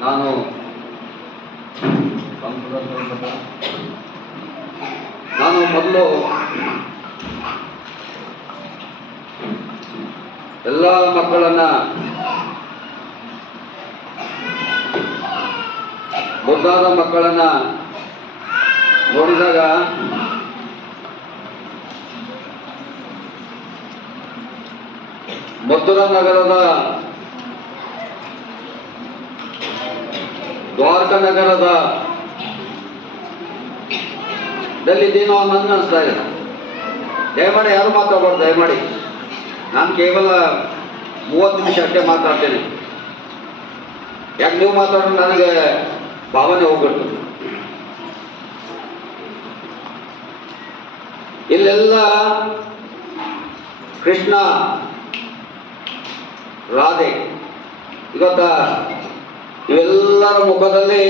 ನಾನು ನಾನು ಮೊದಲು ಎಲ್ಲ ಮಕ್ಕಳನ್ನ ಮುದ್ದಾದ ಮಕ್ಕಳನ್ನ ನೋಡಿದಾಗ ಮಥುರಾ ನಗರದ ದ್ವಾರಕ ನಗರದ ದಲ್ಲಿದ್ದೇನೋ ನನ್ನ ಅನಿಸ್ತಾ ಇದೆ. ದಯಮಾಡಿ ಯಾರು ಮಾತಾಡ್ಬಾರ್ದು, ದಯಮಾಡಿ. ನಾನು ಕೇವಲ ಮೂವತ್ತು ನಿಮಿಷ ಅಷ್ಟೇ ಮಾತಾಡ್ತೇನೆ. ಯಾಕೆ ನೀವು ಮಾತಾಡೋದು ನನಗೆ ಭಾವನೆ ಹೋಗ್ಬಿಟ್ಟು ಇಲ್ಲೆಲ್ಲ ಕೃಷ್ಣ ರಾಧೆ. ಇವತ್ತ ಇವೆಲ್ಲರ ಮುಖದಲ್ಲಿ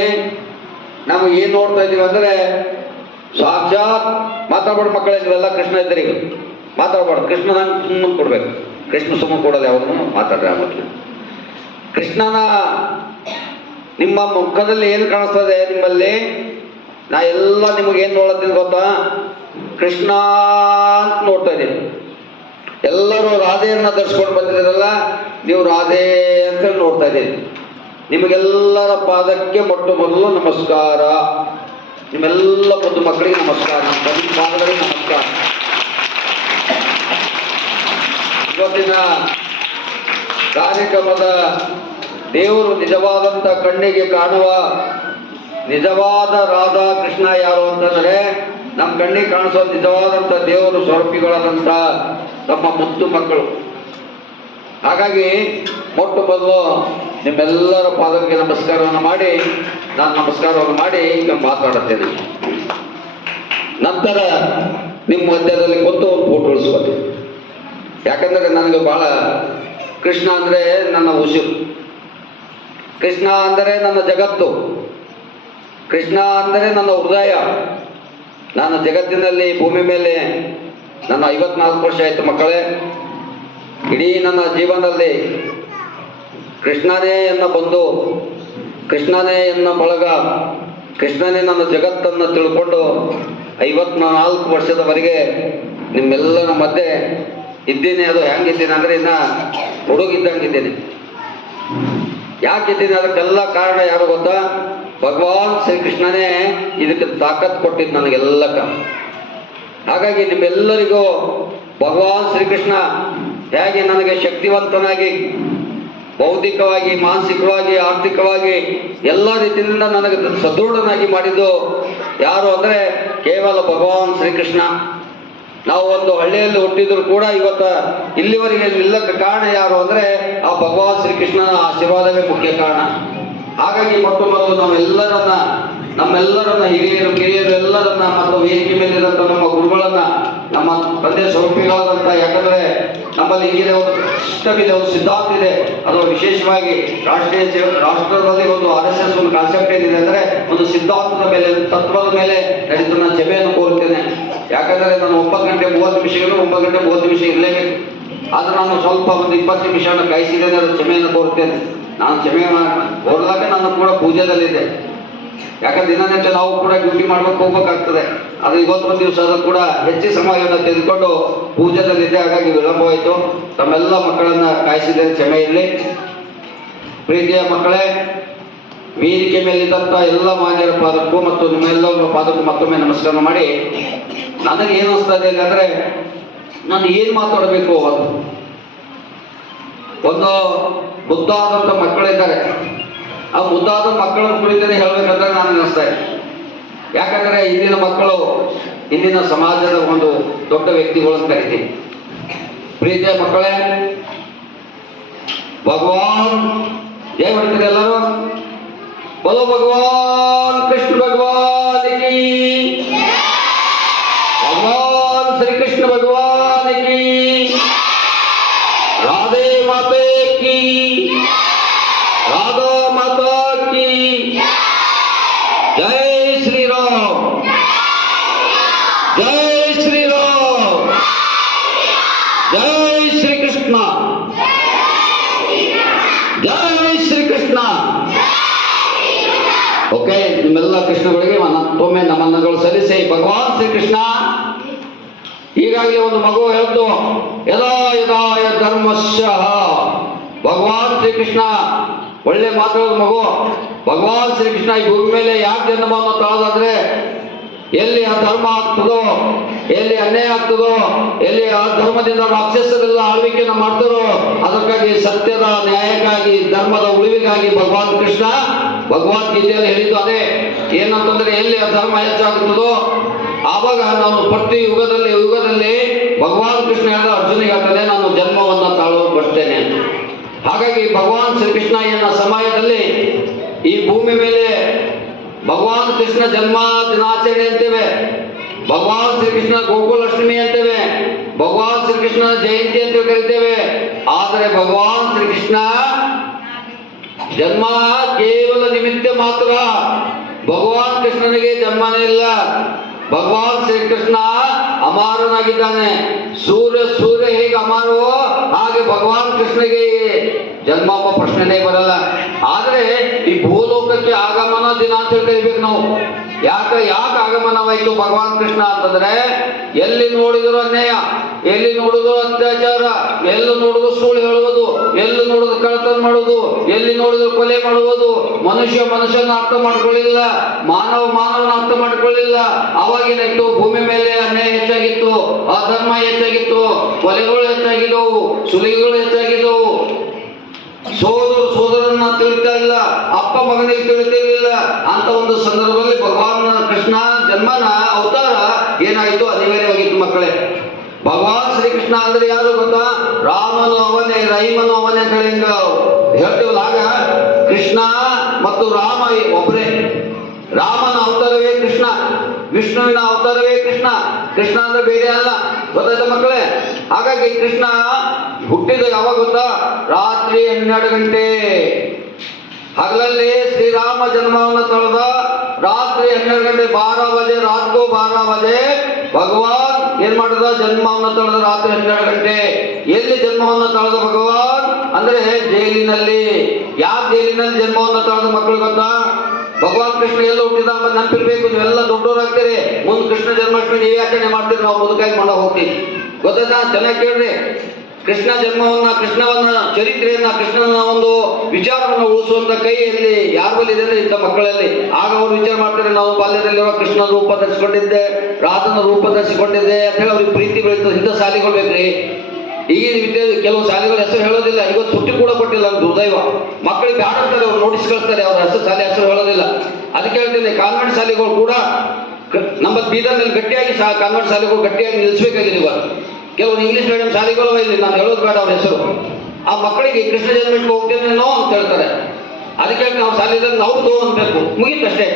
ನಾವು ಏನು ನೋಡ್ತಾ ಇದ್ದೀವಿ ಅಂದ್ರೆ ಸಾಕ್ಷಾತ್ ಮಾತಾಡ್ಬಾರ್ದು ಮಕ್ಕಳೇ, ನೀವೆಲ್ಲ ಕೃಷ್ಣ ಇದ್ದೀರಿ ಮಾತಾಡ್ಬಾರ್ದು. ಕೃಷ್ಣನ ಸುಮ್ಮನೆ ಕೊಡ್ಬೇಕು. ಕೃಷ್ಣ ಸುಮ್ಮನೆ ಕೊಡೋದು ಯಾವ್ದು ಮಾತಾಡ್ರಿ ಆ ಮಕ್ಕಳು ಕೃಷ್ಣನ ನಿಮ್ಮ ಮುಖದಲ್ಲಿ ಏನು ಕಾಣಿಸ್ತದೆ ನಿಮ್ಮಲ್ಲಿ ನಾ ಎಲ್ಲ ನಿಮಗೆ ಏನು ನೋಡತ್ತೀನಿ ಗೊತ್ತಾ? ಕೃಷ್ಣ ಅಂತ ನೋಡ್ತಾ ಇದ್ದೀನಿ. ಎಲ್ಲರೂ ರಾಧೆಯನ್ನ ಧರಿಸ್ಕೊಂಡು ಬಂದಿರಲ್ಲ ನೀವು ರಾಧೆ ಅಂತ ನೋಡ್ತಾ ಇದ್ದೀನಿ ನಿಮಗೆಲ್ಲರ ಪಾದಕ್ಕೆ ಮೊಟ್ಟ ಮೊದಲು ನಮಸ್ಕಾರ. ನಿಮ್ಮೆಲ್ಲ ಬಂದು ಮಕ್ಕಳಿಗೆ ನಮಸ್ಕಾರ. ಪಾದಗಳಿಗೆ ನಮಸ್ಕಾರ. ಇವತ್ತಿನ ಕಾರ್ಯಕ್ರಮದ ದೇವರು ನಿಜವಾದಂಥ ಕಣ್ಣಿಗೆ ಕಾಣುವ ನಿಜವಾದ ರಾಧಾ ಕೃಷ್ಣ ಯಾರು ಅಂತಂದ್ರೆ ನಮ್ಮ ಕಣ್ಣಿಗೆ ಕಾಣಿಸೋ ನಿಜವಾದಂಥ ದೇವರು ಸ್ವರೂಪಿಗಳಾದಂಥ ನಮ್ಮ ಮುತ್ತು ಮಕ್ಕಳು. ಹಾಗಾಗಿ ಮೊಟ್ಟ ಮೊದಲು ನಿಮ್ಮೆಲ್ಲರ ಪಾದಕ್ಕೆ ನಮಸ್ಕಾರವನ್ನು ಮಾಡಿ, ನಾನು ನಮಸ್ಕಾರವನ್ನು ಮಾಡಿ ಈಗ ಮಾತಾಡುತ್ತೇನೆ. ನಂತರ ನಿಮ್ಮ ಮಧ್ಯದಲ್ಲಿ ಕೂತು ಒಂದು ಫೋಟೋ ಉಳಿಸ್ಕೊತೀನಿ ಯಾಕಂದರೆ ನನಗೆ ಬಹಳ ಕೃಷ್ಣ ಅಂದರೆ ನನ್ನ ಉಸಿರು. ಕೃಷ್ಣ ಅಂದರೆ ನನ್ನ ಜಗತ್ತು. ಕೃಷ್ಣ ಅಂದರೆ ನನ್ನ ಹೃದಯ. ನಾನು ಜಗತ್ತಿನಲ್ಲಿ ಭೂಮಿ ಮೇಲೆ ನನ್ನ ಐವತ್ನಾಲ್ಕು ವರ್ಷ ಆಯಿತು ಮಕ್ಕಳೇ. ಇಡೀ ನನ್ನ ಜೀವನದಲ್ಲಿ ಕೃಷ್ಣನೇ ಎನ್ನ ಬಂದು, ಕೃಷ್ಣನೇ ಎನ್ನ ಬಳಗ, ಕೃಷ್ಣನೇ ನನ್ನ ಜಗತ್ತನ್ನು ತಿಳ್ಕೊಂಡು ಐವತ್ನಾಲ್ಕು ವರ್ಷದವರೆಗೆ ನಿಮ್ಮೆಲ್ಲರ ಮಧ್ಯೆ ಇದ್ದೀನಿ. ಅದು ಹೆಂಗಿದ್ದೀನಿ ಅಂದರೆ ಇನ್ನ ಹುಡುಗಿದ್ದಂಗಿದ್ದೀನಿ. ಯಾಕಿದ್ದೀನಿ? ಅದಕ್ಕೆಲ್ಲ ಕಾರಣ ಯಾರು ಗೊತ್ತಾ? ಭಗವಾನ್ ಶ್ರೀಕೃಷ್ಣನೇ ಇದಕ್ಕೆ ತಾಕತ್ ಕೊಟ್ಟಿದ್ದು ನನಗೆಲ್ಲಕ್ಕ ಹಾಗಾಗಿ ನಿಮ್ಮೆಲ್ಲರಿಗೂ ಭಗವಾನ್ ಶ್ರೀಕೃಷ್ಣ ಹೇಗೆ ನನಗೆ ಶಕ್ತಿವಂತನಾಗಿ, ಬೌದ್ಧಿಕವಾಗಿ, ಮಾನಸಿಕವಾಗಿ, ಆರ್ಥಿಕವಾಗಿ ಎಲ್ಲ ರೀತಿಯಿಂದ ನನಗೆ ಸದೃಢನಾಗಿ ಮಾಡಿದ್ದು ಯಾರು ಅಂದರೆ ಕೇವಲ ಭಗವಾನ್ ಶ್ರೀಕೃಷ್ಣ. ನಾವು ಒಂದು ಹಳ್ಳಿಯಲ್ಲಿ ಹುಟ್ಟಿದ್ರು ಕೂಡ ಇವತ್ತ ಇಲ್ಲಿವರೆಗೆ ನಿಲ್ಲಕ್ಕೆ ಕಾರಣ ಯಾರು ಅಂದರೆ ಆ ಭಗವಾನ್ ಶ್ರೀಕೃಷ್ಣನ ಆಶೀರ್ವಾದವೇ ಮುಖ್ಯ ಕಾರಣ. ಹಾಗಾಗಿ ಮೊದಲು ನಾವೆಲ್ಲರನ್ನ ನಮ್ಮೆಲ್ಲರನ್ನ ಹಿರಿಯರು, ಕಿರಿಯರು ಎಲ್ಲರನ್ನ ಮತ್ತು ವೇದಿಕೆ ಮೇಲಿರುವಂಥ ನಮ್ಮ ಗುರುಗಳನ್ನ, ನಮ್ಮ ತಂದೆ ಸ್ವರೂಪಿಗಳಾದಂತ ಯಾಕಂದ್ರೆ ನಮ್ಮಲ್ಲಿ ಹಿಂಗಿದೆ ಒಂದು ಸಿಸ್ಟಮ್ ಇದೆ, ಒಂದು ಸಿದ್ಧಾಂತ ಇದೆ. ಅದು ವಿಶೇಷವಾಗಿ ರಾಷ್ಟ್ರೀಯ ರಾಷ್ಟ್ರದಲ್ಲಿ ಒಂದು ಆರ್ ಎಸ್ ಎಸ್ ಒಂದು ಕಾನ್ಸೆಪ್ಟ್ ಏನಿದೆ ಅಂದ್ರೆ ಒಂದು ಸಿದ್ಧಾಂತದ ಮೇಲೆ, ತತ್ವದ ಮೇಲೆ ನಡೀತು ನಾನು ಕ್ಷಮೆಯನ್ನು ಕೋರುತ್ತೇನೆ. ಯಾಕಂದ್ರೆ ನಾನು ಒಂಬತ್ತು ಗಂಟೆ ಮೂವತ್ತು ನಿಮಿಷಗಳು ಒಂಬತ್ತು ಗಂಟೆ ಮೂವತ್ತು ನಿಮಿಷ ಇರಲೇಬೇಕು. ಆದ್ರೆ ನಾನು ಸ್ವಲ್ಪ ಒಂದು ಇಪ್ಪತ್ತು ನಿಮಿಷವನ್ನು ಕಾಯಿಸಿದ್ದೇನೆ, ಅದು ಕ್ಷಮೆಯನ್ನು ಕೋರ್ತೇನೆ ನಾನು ಕ್ಷಮೆ ಕೋರಿದಾಗ ನಾನು ಕೂಡ ಪೂಜೆದಲ್ಲಿದ್ದೆ ಯಾಕಂದ್ರೆ ದಿನನಿತ್ಯ ನಾವು ಕೂಡ ಡ್ಯೂಟಿ ಮಾಡ್ಬೇಕು, ಹೋಗ್ಬೇಕಾಗ್ತದೆ. ಅದು ಇವತ್ತೊಂದು ದಿವಸ ಅದು ಕೂಡ ಹೆಚ್ಚಿನ ಸಮಯವನ್ನು ತೆಗೆದುಕೊಂಡು ಪೂಜೆದಲ್ಲಿದ್ದೆ ಹಾಗಾಗಿ ವಿಳಂಬವಾಯಿತು. ತಮ್ಮೆಲ್ಲ ಮಕ್ಕಳನ್ನ ಕಾಯಿಸಿದೆ ಕ್ಷಮೆ ಇರಲಿ. ಪ್ರೀತಿಯ ಮಕ್ಕಳೇ, ವೇದಿಕೆ ಮೇಲಿದ್ದಂಥ ಎಲ್ಲ ಮಾನ್ಯರ ಪಾದಕ್ಕೂ ಮತ್ತು ನಿಮ್ಮೆಲ್ಲರ ಪಾದಕ್ಕೂ ಮತ್ತೊಮ್ಮೆ ನಮಸ್ಕಾರ ಮಾಡಿ. ನನಗೆ ಏನು ಅನಿಸ್ತಾ ಇದೆ ಅಂದರೆ ನಾನು ಏನು ಮಾತಾಡಬೇಕು ಅವತ್ತು ಒಂದು ಮುದ್ದಾದಂಥ ಮಕ್ಕಳಿದ್ದಾರೆ. ಆ ಮುದ್ದಾದ ಮಕ್ಕಳ ಕುರಿತೇ ಹೇಳಬೇಕಂತ ನಾನು ಅನಿಸ್ತಾ ಇದೆ ಯಾಕಂದರೆ ಇಂದಿನ ಮಕ್ಕಳು ಇಂದಿನ ಸಮಾಜದ ಒಂದು ದೊಡ್ಡ ವ್ಯಕ್ತಿಗಳನ್ನು ಕರಿತೀನಿ. ಪ್ರೀತಿಯ ಮಕ್ಕಳೇ, ಭಗವಾನ್ ಹೇಗೆ ಎಲ್ಲರೂ? ಬಲೋ ಭಗವಾನ್, ಕೃಷ್ಣ ಭಗವಾನ್ ನಮನಗಳು ಸಲ್ಲಿಸಿ ಭಗವಾನ್ ಶ್ರೀಕೃಷ್ಣ ಈಗಾಗಲೇ ಒಂದು ಮಗು ಹೇಳ್ತು ಯದಾ ಯದಾಯ ಧರ್ಮಶಃ ಭಗವಾನ್ ಶ್ರೀಕೃಷ್ಣ, ಒಳ್ಳೆ ಮಾತಾಡೋದು ಮಗು. ಭಗವಾನ್ ಶ್ರೀಕೃಷ್ಣ ಈ ಭೂಮಿ ಮೇಲೆ ಯಾಕೆ ಜನ್ಮ ತಾಳದಾದ್ರೆ ಎಲ್ಲಿ ಆ ಧರ್ಮ ಆಗ್ತದೋ, ಎಲ್ಲಿ ಅನ್ಯಾಯ ಆಗ್ತದೋ, ಎಲ್ಲಿ ಆ ಧರ್ಮದಿಂದ ರಾಕ್ಷಸರೆಲ್ಲ ಆಳ್ವಿಕೆಯನ್ನು ಮಾಡ್ತಾರೋ, ಅದಕ್ಕಾಗಿ ಸತ್ಯದ ನ್ಯಾಯಕ್ಕಾಗಿ, ಧರ್ಮದ ಉಳಿವಿಗಾಗಿ ಭಗವಾನ್ ಕೃಷ್ಣ ಭಗವದ್ ಗೀತೆಯಲ್ಲಿ ಹೇಳಿದ್ದು ಅದೇ. ಏನಂತಂದ್ರೆ ಎಲ್ಲಿ ಧರ್ಮ ಹೆಚ್ಚಾಗುತ್ತದೋ, ಆವಾಗ ನಾನು ಪ್ರತಿ ಯುಗದಲ್ಲಿ ಯುಗದಲ್ಲಿ ಭಗವಾನ್ ಕೃಷ್ಣ ಹೇಳಿದ ಅರ್ಜುನಿಗೆ ಆಗ್ತದೆ ನಾನು ಜನ್ಮವನ್ನ ತಾಳು ಬರ್ತೇನೆ ಅಂತ. ಹಾಗಾಗಿ ಭಗವಾನ್ ಶ್ರೀಕೃಷ್ಣ ಎನ್ನ ಸಮಯದಲ್ಲಿ ಈ ಭೂಮಿ ಮೇಲೆ ಭಗವಾನ್ ಕೃಷ್ಣ ಜನ್ಮ ದಿನಾಚರಣೆ ಅಂತೇವೆ, ಭಗವಾನ್ ಶ್ರೀಕೃಷ್ಣ ಗೋಕುಲಕ್ಷ್ಮಿ ಅಂತೇವೆ, ಭಗವಾನ್ ಶ್ರೀಕೃಷ್ಣ ಜಯಂತಿ ಅಂತ ಕರಿತೇವೆ. ಆದರೆ ಭಗವಾನ್ ಶ್ರೀಕೃಷ್ಣ ಜನ್ಮ ಕೇವಲ ನಿಮಿತ್ತ ಮಾತ್ರ. ಭಗವಾನ್ ಕೃಷ್ಣನಿಗೆ ಜನ್ಮನೇ ಇಲ್ಲ. ಭಗವಾನ್ ಶ್ರೀಕೃಷ್ಣ ಅಮಾರನಾಗಿದ್ದಾನೆ. ಸೂರ್ಯ ಸೂರ್ಯ ಹೇಗೆ ಅಮಾರವೋ ಹಾಗೆ ಭಗವಾನ್ ಕೃಷ್ಣಗೆ ಜನ್ಮ ಪ್ರಶ್ನೆನೇ ಬರಲ್ಲ. ಆದ್ರೆ ಈ ಭೂಲೋಕಕ್ಕೆ ಆಗಮನ ದಿನ ಅಂತ ಹೇಳ್ಬೇಕು ನಾವು. ಯಾಕೆ ಯಾಕೆ ಆಗಮನವಾಯಿತು ಭಗವಾನ್ ಕೃಷ್ಣ ಅಂತಂದ್ರೆ, ಎಲ್ಲಿ ನೋಡಿದ್ರು ಅನ್ಯಾಯ. ಎಲ್ಲಿ ನೋಡುದು ಅತ್ಯಾಚಾರ? ಎಲ್ಲಿ ನೋಡುದು ಸುಳ್ಳು ಹೇಳುವುದು? ಎಲ್ಲಿ ನೋಡುದು ಕಳ್ತನ ಮಾಡುವುದು? ಎಲ್ಲಿ ನೋಡಿದ್ರು ಕೊಲೆ ಮಾಡುವುದು? ಮನುಷ್ಯ ಮನುಷ್ಯನ ಅರ್ಥ ಮಾಡ್ಕೊಳ್ಳಿಲ್ಲ. ಮಾನವ ಮಾನವನ ಅರ್ಥ ಮಾಡ್ಕೊಳ್ಳಿಲ್ಲ. ಅವಾಗಿನಾಯ್ತು ಭೂಮಿ ಮೇಲೆ ಅನ್ಯಾಯ ಹೆಚ್ಚಾಗಿತ್ತು, ಅಧರ್ಮ ಹೆಚ್ಚಾಗಿತ್ತು, ಕೊಲೆಗಳು ಹೆಚ್ಚಾಗಿದ್ದವು, ಸುಲಿಗೆಗಳು ಹೆಚ್ಚಾಗಿದ್ದವು. ಸೋದರ ಸೋದರನ್ನ ತಿಳಿತಾ ಇಲ್ಲ, ಅಪ್ಪ ಮಗನಿಗೆ ತಿಳಿತಿರ್ಲಿಲ್ಲ ಅಂತ ಒಂದು ಸಂದರ್ಭದಲ್ಲಿ ಭಗವಾನ್ ಕೃಷ್ಣ ಜನ್ಮನ ಅವತಾರ ಏನಾಯಿತು? ಅನಿವಾರ್ಯವಾಗಿತ್ತು ಮಕ್ಕಳೇ. ಭಗವಾನ್ ಶ್ರೀಕೃಷ್ಣ ಅಂದ್ರೆ ಯಾರು ಗೊತ್ತಾ? ರಾಮನು ಅವನೇ, ರೈಮನು ಅವನೇ ಅಂತ ಹೇಳಿ ಹೇಳ್ತೀವಲ್ಲ ಆಗ? ಕೃಷ್ಣ ಮತ್ತು ರಾಮ ಒಬ್ಬರೇ ರಾಮನ ಅವತಾರವೇ ಕೃಷ್ಣ, ವಿಷ್ಣುವಿನ ಅವತಾರವೇ ಕೃಷ್ಣ. ಕೃಷ್ಣ ಅಂದ್ರೆ ಬೇರೆ ಅಲ್ಲ, ಗೊತ್ತಾಯ್ತಾ ಮಕ್ಕಳೇ? ಹಾಗಾಗಿ ಕೃಷ್ಣ ಹುಟ್ಟಿದ ಯಾವಾಗ ಗೊತ್ತಾ? ರಾತ್ರಿ ಹನ್ನೆರಡು ಗಂಟೆ. ಹಗಲಲ್ಲಿ ಶ್ರೀರಾಮ ಜನ್ಮವನ್ನು ತಳೆದ ರಾತ್ರಿ ಹನ್ನೆರಡು ಗಂಟೆ ಬಾರ ಬಜೆ ರಾತ್ರಿ ಬಾರ ಬಜೆ ಭಗವಾನ್ ಏನ್ ಮಾಡಿದ? ಜನ್ಮವನ್ನು ತಳೆದ ರಾತ್ರಿ ಹನ್ನೆರಡು ಗಂಟೆ. ಎಲ್ಲಿ ಜನ್ಮವನ್ನು ತಳೆದ ಭಗವಾನ್? ಅಂದ್ರೆ ಜೈಲಿನಲ್ಲಿ. ಯಾವ ಜೈಲಿನಲ್ಲಿ ಜನ್ಮವನ್ನು ತಳೆದ ಮಕ್ಕಳು ಗೊತ್ತಾ? ಭಗವಾನ್ ಕೃಷ್ಣ ಎಲ್ಲ ಹುಟ್ಟಿದ ನೆನಪಿರ್ಬೇಕು, ನೀವೆಲ್ಲ ದೊಡ್ಡವರಾಗ್ತೀರಿ ಮುಂದೆ ಕೃಷ್ಣ ಜನ್ಮಾಷ್ಟಮಿ, ನೀವೇ ಆಚರಣೆ ಮಾಡ್ತೀರಿ, ನಾವು ಮುದುಕಾಗಿ ಮಾಡ ಹೋಗ್ತೀವಿ. ಗೊತ್ತಾಯ್ತಾ? ಚೆನ್ನಾಗಿ ಕೇಳ್ರಿ. ಕೃಷ್ಣ ಜನ್ಮವನ್ನ, ಕೃಷ್ಣವನ್ನ, ಚರಿತ್ರೆಯನ್ನ, ಕೃಷ್ಣನ ಒಂದು ವಿಚಾರವನ್ನು ಉಳಿಸುವಂತ ಕೈಯಲ್ಲಿ ಯಾರ ಬಲ್ಲಿ ಇದೆ ಇಂಥ ಮಕ್ಕಳಲ್ಲಿ? ಆಗ ಅವರು ವಿಚಾರ ಮಾಡ್ತಾರೆ, ನಾವು ಬಾಲ್ಯದಲ್ಲಿರುವ ಕೃಷ್ಣ ರೂಪ ಧರಿಸಿಕೊಂಡಿದ್ದೆ ರಾಧನ ರೂಪ ಧರಿಸಿಕೊಂಡಿದ್ದೆ ಅಂತ ಹೇಳಿ ಅವ್ರಿಗೆ ಪ್ರೀತಿ ಬೆಳೀತದೆ ಇಂಥ ಸಾಲಿಗಳು ಬೇಕ್ರಿ? ಈಗಿನ ವಿದ್ಯೆ, ಕೆಲವು ಶಾಲೆಗಳ ಹೆಸರು ಹೇಳೋದಿಲ್ಲ, ಇವತ್ತು ಸುಟ್ಟಿ ಕೂಡ ಕೊಟ್ಟಿಲ್ಲ ಅಂತ ದುರ್ದೈವ. ಮಕ್ಕಳಿಗೆ ಬ್ಯಾಡ ಅಂತಾರೆ, ಅವ್ರು ನೋಟಿಸ್ ಕಳಿಸ್ತಾರೆ ಅವ್ರ ಹೆಸರು, ಶಾಲೆ ಹೆಸರು ಹೇಳೋದಿಲ್ಲ. ಅದಕ್ಕೆ ಹೇಳ್ತೀನಿ, ಕಾನ್ವೆಂಟ್ ಶಾಲೆಗಳು ಕೂಡ ನಮ್ಮ ಬೀದರ್ನಲ್ಲಿ ಗಟ್ಟಿಯಾಗಿ ಸಹ ಕಾನ್ವೆಂಟ್ ಶಾಲೆಗಳು ಗಟ್ಟಿಯಾಗಿ ನಿಲ್ಲಿಸಬೇಕಾಗಿದೆ ಇವಾಗ ಕೆಲವು ಇಂಗ್ಲಿಷ್ ಮೀಡಿಯಂ ಶಾಲೆಗಳು ಇಲ್ಲಿ ನಾನು ಹೇಳೋದು ಬೇಡ ಅವ್ರ ಹೆಸರು. ಆ ಮಕ್ಕಳಿಗೆ ಕೃಷ್ಣ ಜನ್ಮಕ್ಕೆ ಹೋಗ್ತೇನೇನೋ ಅಂತ ಹೇಳ್ತಾರೆ. ಅದಕ್ಕೆ ನಾವು ಅವ್ರ ಶಾಲೆಯಲ್ಲಿ ಹೌದು ಅನ್ಬೇಕು ಮುಗೀತಷ್ಟೇ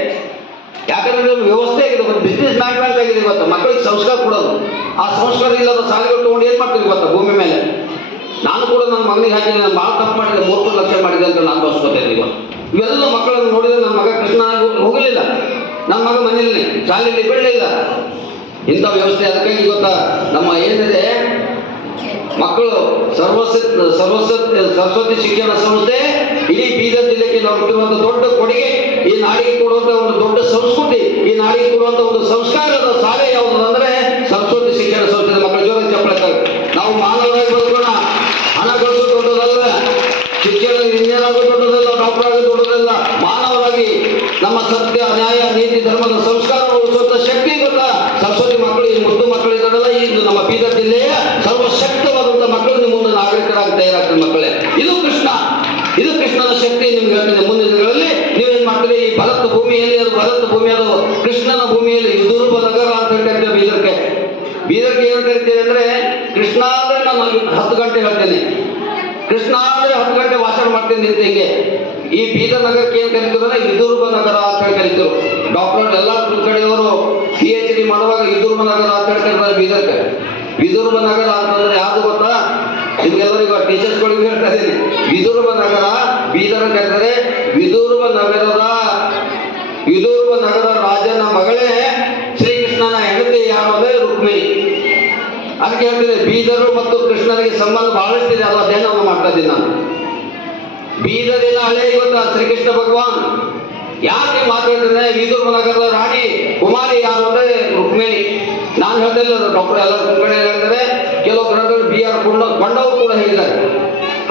ಯಾಕಂದ್ರೆ ವ್ಯವಸ್ಥೆ ಆಗಿದೆ, ಒಂದು ಬಿಸ್ನೆಸ್ ಮ್ಯಾನೇಜ್ಮೆಂಟ್ ಆಗಿದೆ ಇವತ್ತು ಮಕ್ಕಳಿಗೆ ಸಂಸ್ಕಾರ ಕೊಡೋದು. ಆ ಸಂಸ್ಕಾರ ಇಲ್ಲದ ಶಾಲೆಗಳು ತಗೊಂಡು ಏನ್ ಮಾಡ್ತೀವಿ ಇವತ್ತು ಭೂಮಿ ಮೇಲೆ? ನಾನು ಕೂಡ ನನ್ನ ಮಗನಿಗೆ ಹಾಕಿ ನಾನು ಭಾಳ ತಪ್ಪು ಮಾಡಿದೆ ಮೂರು ಲಕ್ಷ ಮಾಡಿದೆ ಅಂತ ನಾನು ಭಾವಿಸ್ಕೊತೇನೆ ಇವತ್ತು ಇವೆಲ್ಲ ಮಕ್ಕಳನ್ನು ನೋಡಿದ್ರೆ ನನ್ನ ಮಗ ಕೃಷ್ಣ ಹೋಗಲಿಲ್ಲ. ನಮ್ಮ ಮಗ ಮನೆಯಲ್ಲಿ, ಶಾಲೆಯಲ್ಲಿ ಬೆಳಲಿಲ್ಲ ಇಂಥ ವ್ಯವಸ್ಥೆ ಅದಕ್ಕಾಗಿ ಗೊತ್ತಾ? ನಮ್ಮ ಏನಿದೆ? ಮಕ್ಕಳು ಸರ್ವಸ ಸರ್ವಸ ಸರಸ್ವತಿ ಶಿಕ್ಷಣ ಸಂಸ್ಥೆ ಇಡೀ ಬೀದರ್ ಜಿಲ್ಲೆಗೆ ನಾವು ದೊಡ್ಡ ಕೊಡುಗೆ, ಈ ನಾಡಿಗೆ ಕೊಡುವಂತ ಒಂದು ದೊಡ್ಡ ಸಂಸ್ಕೃತಿ, ಈ ನಾಡಿಗೆ ಕೊಡುವಂತ ಒಂದು ಸಂಸ್ಕಾರದ ಶಾಲೆ ಯಾವುದು ಅಂದ್ರೆ ಸರಸ್ವತಿ ಶಿಕ್ಷಣ ಸಂಸ್ಥೆ ಮಕ್ಕಳ ಜೋರ ಚಪ್ಪಳ ನಾವು ಮಾನವರಾಗಿ ಬದುಕೋಣ. ಹಣ ಗಳಿಸೋದು ದೊಡ್ಡದಲ್ಲ. ಶಿಕ್ಷಣ ಇಂಜಿನಿಯರ್ ಆಗೋದು ದೊಡ್ಡದಲ್ಲ. ಡಾಕ್ಟರ್ ಆಗೋದು ದೊಡ್ಡದಲ್ಲ. ಮಾನವರಾಗಿ ನಮ್ಮ ಸತ್ಯ ಕರಿತೀವಿ ಅಂದ್ರೆ ಕೃಷ್ಣ ಅಂದ್ರೆ ನಾನು ಹತ್ತು ಗಂಟೆ ಹೇಳ್ತೇನೆ. ಕೃಷ್ಣ ಅಂದ್ರೆ ಹತ್ತು ಗಂಟೆ ವಾಚನ ಮಾಡ್ತೇನೆ ನಿಂತ ಹಿಂಗೆ ಈ ಬೀದರ್ ನಗರಕ್ಕೆ ಏನ್ ಕರೀತಾರೆ ವಿದುರ್ಭ ನಗರ ಅಂತ ಹೇಳಿ ಕರೀತು ಡಾಕ್ಟರ್ ಎಲ್ಲ ಕಡೆಯವರು ಪಿ ಎಚ್ ಡಿ ಮಾಡುವಾಗ ವಿದುರ್ಭ ನಗರ ಅಂತ ಹೇಳಿ ಕರೀತಾರೆ ಬೀದರ್ಗೆ. ವಿದುರ್ಭ ನಗರ ಅಂತಂದ್ರೆ ಯಾವ್ದು ಗೊತ್ತಾ? ನಿಮ್ಗೆಲ್ಲರಿಗೂ ಟೀಚರ್ಸ್ಗಳಿಗೂ ಹೇಳ್ತಾ ಇದ್ದೀನಿ. ವಿದುರ್ಭ ನಗರ ಬೀದರ್ ಕರೀತಾರೆ ವಿದುರ್ಭ ಬೀದರು ಮತ್ತು ಕೃಷ್ಣನಿಗೆ ಸಂಬಂಧ ಬಹಳಷ್ಟಿದೆ ಅಲ್ಲ ಅಧ್ಯಯನವನ್ನು ಮಾಡ್ತಾ ಇದ್ದೀನಿ ನಾನು. ಬೀದರಿನ ಹಳೆ ಇವತ್ತು ಶ್ರೀಕೃಷ್ಣ ಭಗವಾನ್. ಯಾಕೆ ಮಾತಾಡ್ತಾರೆ ಬೀದರ್ ನಗರದ ರಾಣಿ, ಕುಮಾರಿ ಯಾರು ಅಂದ್ರೆ ರುಕ್ಮಿಣಿ. ನಾನು ಹೇಳ್ತಿಲ್ಲ ಡಾಕ್ಟರ್ ಎಲ್ಲ ಕಡೆ ಹೇಳ್ತಾರೆ. ಕೆಲವು ಗ್ರಂಥಗಳು ಬಿ ಆರ್ ಕೊಂಡ ಕೊಂಡವರು ಕೂಡ ಹೇಳಿದ್ದಾರೆ.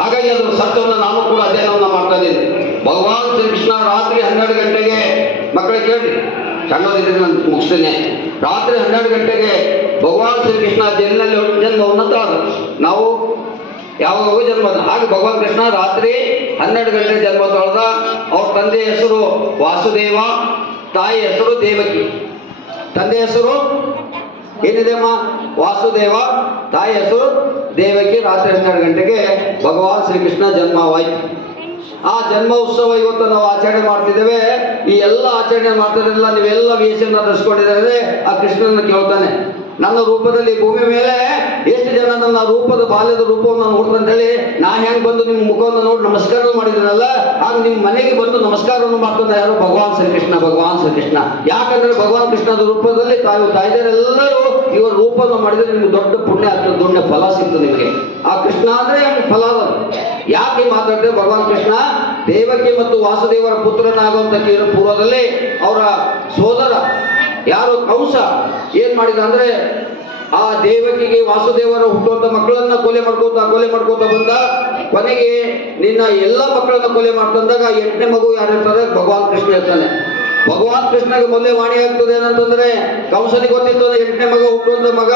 ಹಾಗಾಗಿ ಅದರ ಸತ್ಯವನ್ನು ನಾನು ಕೂಡ ಅಧ್ಯಯನವನ್ನು ಮಾಡ್ತಾ ಇದ್ದೀನಿ ಭಗವಾನ್ ಶ್ರೀಕೃಷ್ಣ ರಾತ್ರಿ ಹನ್ನೆರಡು ಗಂಟೆಗೆ ಮಕ್ಕಳಿಗೆ ಕೇಳಿ ಸಣ್ಣದಿದ್ರೆ ನಾನು ಮುಗಿಸ್ತೇನೆ. ರಾತ್ರಿ ಹನ್ನೆರಡು ಗಂಟೆಗೆ ಭಗವಾನ್ ಶ್ರೀಕೃಷ್ಣ ಜೈಲಿನಲ್ಲಿ ಜನ್ಮ ಉನ್ನತ ಆದ. ನಾವು ಯಾವಾಗ ಜನ್ಮ ಹಾಗೆ ಭಗವಾನ್ ಕೃಷ್ಣ ರಾತ್ರಿ ಹನ್ನೆರಡು ಗಂಟೆ ಜನ್ಮ ತೊಳೆದ. ಅವ್ರ ತಂದೆ ಹೆಸರು ವಾಸುದೇವ, ತಾಯಿ ಹೆಸರು ದೇವಕಿ. ತಂದೆ ಹೆಸರು ಏನಿದೆ ಅಮ್ಮ ವಾಸುದೇವ, ತಾಯಿ ಹೆಸರು ದೇವಕಿ. ರಾತ್ರಿ ಹನ್ನೆರಡು ಗಂಟೆಗೆ ಭಗವಾನ್ ಶ್ರೀಕೃಷ್ಣ ಜನ್ಮವಾಯಿತು. ಆ ಜನ್ಮ ಉತ್ಸವ ಇವತ್ತು ನಾವು ಆಚರಣೆ ಮಾಡ್ತಿದ್ದೇವೆ. ಈ ಎಲ್ಲ ಆಚರಣೆ ಮಾಡ್ತಿರೋದಿಲ್ಲ ನೀವೆಲ್ಲ ವೇಷನ ಧರಿಸ್ಕೊಂಡಿದ್ದಾರೆ ಆ ಕೃಷ್ಣನ ಕೇಳ್ತಾನೆ. ನನ್ನ ರೂಪದಲ್ಲಿ ಭೂಮಿ ಮೇಲೆ ಎಷ್ಟು ಜನ ನನ್ನ ರೂಪದ ಬಾಲ್ಯದ ರೂಪವನ್ನು ನೋಡ್ತಾರೆ ಹೇಳಿ ನಾ ಹೆಂಗ್ ಬಂದು ನಿಮ್ಮ ಮುಖವನ್ನು ನೋಡಿ ನಮಸ್ಕಾರ ಮಾಡಿದ್ರಲ್ಲ ಆಗ ನಿಮ್ಮ ಮನೆಗೆ ಬಂದು ನಮಸ್ಕಾರವನ್ನು ಮಾಡ್ತಾರೆ ಯಾರು? ಭಗವಾನ್ ಶ್ರೀಕೃಷ್ಣ ಭಗವಾನ್ ಶ್ರೀಕೃಷ್ಣ. ಯಾಕಂದ್ರೆ ಭಗವಾನ್ ಕೃಷ್ಣದ ರೂಪದಲ್ಲಿ ತಾಯಿ ತಾಯಿದರೆಲ್ಲರೂ ಇವರ ರೂಪವನ್ನು ಮಾಡಿದ್ರೆ ನಿಮ್ಗೆ ದೊಡ್ಡ ಪುಣ್ಯ ಆಗ್ತದೆ, ದೊಡ್ಡ ಫಲ ಸಿಗ್ತದೆ ನಿಮಗೆ. ಆ ಕೃಷ್ಣ ಅಂದ್ರೆ ಫಲ ಯಾಕೆ ಮಾತಾಡಿದ್ರೆ ಭಗವಾನ್ ಕೃಷ್ಣ? ದೇವಕಿ ಮತ್ತು ವಾಸುದೇವರ ಪುತ್ರನಾಗುವಂತ ಪೂರ್ವದಲ್ಲಿ ಅವರ ಸೋದರ ಯಾರು ಕಂಸ ಏನ್ ಮಾಡಿದ ಅಂದ್ರೆ ಆ ದೇವಕಿಗೆ ವಾಸುದೇವರ ಹುಟ್ಟುವಂತ ಮಕ್ಕಳನ್ನ ಕೊಲೆ ಮಾಡ್ಕೋತ ಕೊಲೆ ಮಾಡ್ಕೋತ ಬಂದ ಕೊನೆಗೆ ನಿನ್ನ ಎಲ್ಲ ಮಕ್ಕಳನ್ನ ಕೊಲೆ ಮಾಡ್ತಂದಾಗ ಎಂಟನೇ ಮಗು ಯಾರು ಇರ್ತಾರೆ ಭಗವಾನ್ ಕೃಷ್ಣ ಇರ್ತಾನೆ. ಭಗವಾನ್ ಕೃಷ್ಣಗೆ ಮೊದಲೇ ವಾಣಿ ಆಗ್ತದೆ ಏನಂತಂದ್ರೆ ಕಂಸನಿಗೆ ಗೊತ್ತಿತ್ತು ಎಂಟನೇ ಮಗ ಹುಟ್ಟುವಂತ ಮಗ,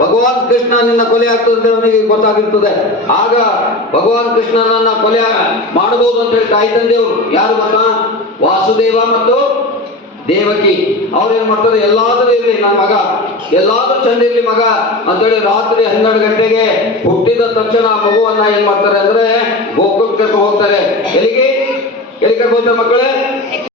ಭಗವಾನ್ ಕೃಷ್ಣ ನಿನ್ನ ಕೊಲೆ ಆಗ್ತದೆ ಅವನಿಗೆ ಗೊತ್ತಾಗಿರ್ತದೆ. ಆಗ ಭಗವಾನ್ ಕೃಷ್ಣನನ್ನ ಕೊಲೆ ಮಾಡಬಹುದು ಅಂತ ಹೇಳಿ ತಾಯಿ ತಂದೆಯವರು, ಯಾರು ಗೊತ್ತಾ? ವಾಸುದೇವ ಮತ್ತು ದೇವಕಿ ಅವ್ರು ಏನ್ ಮಾಡ್ತಾರೆ? ಎಲ್ಲಾದ್ರೂ ಇರ್ಲಿ ನನ್ನ ಮಗ. ಎಲ್ಲಾದ್ರೂ ಚಂದ ಇರ್ಲಿ ಮಗ. ಅಂತೇಳಿ ರಾತ್ರಿ ಹನ್ನೆರಡು ಗಂಟೆಗೆ ಹುಟ್ಟಿದ ತಕ್ಷಣ ಆ ಮಗುವನ್ನ ಏನ್ ಮಾಡ್ತಾರೆ ಅಂದ್ರೆ ಗೋಕುಲ್ ಕರ್ಕೊಂಡು ಹೋಗ್ತಾರೆ. ಎಲ್ಲಿಗೆ? ಎಲ್ಲಿ ಕರ್ಕೊಂಡು ಮಕ್ಕಳೇ?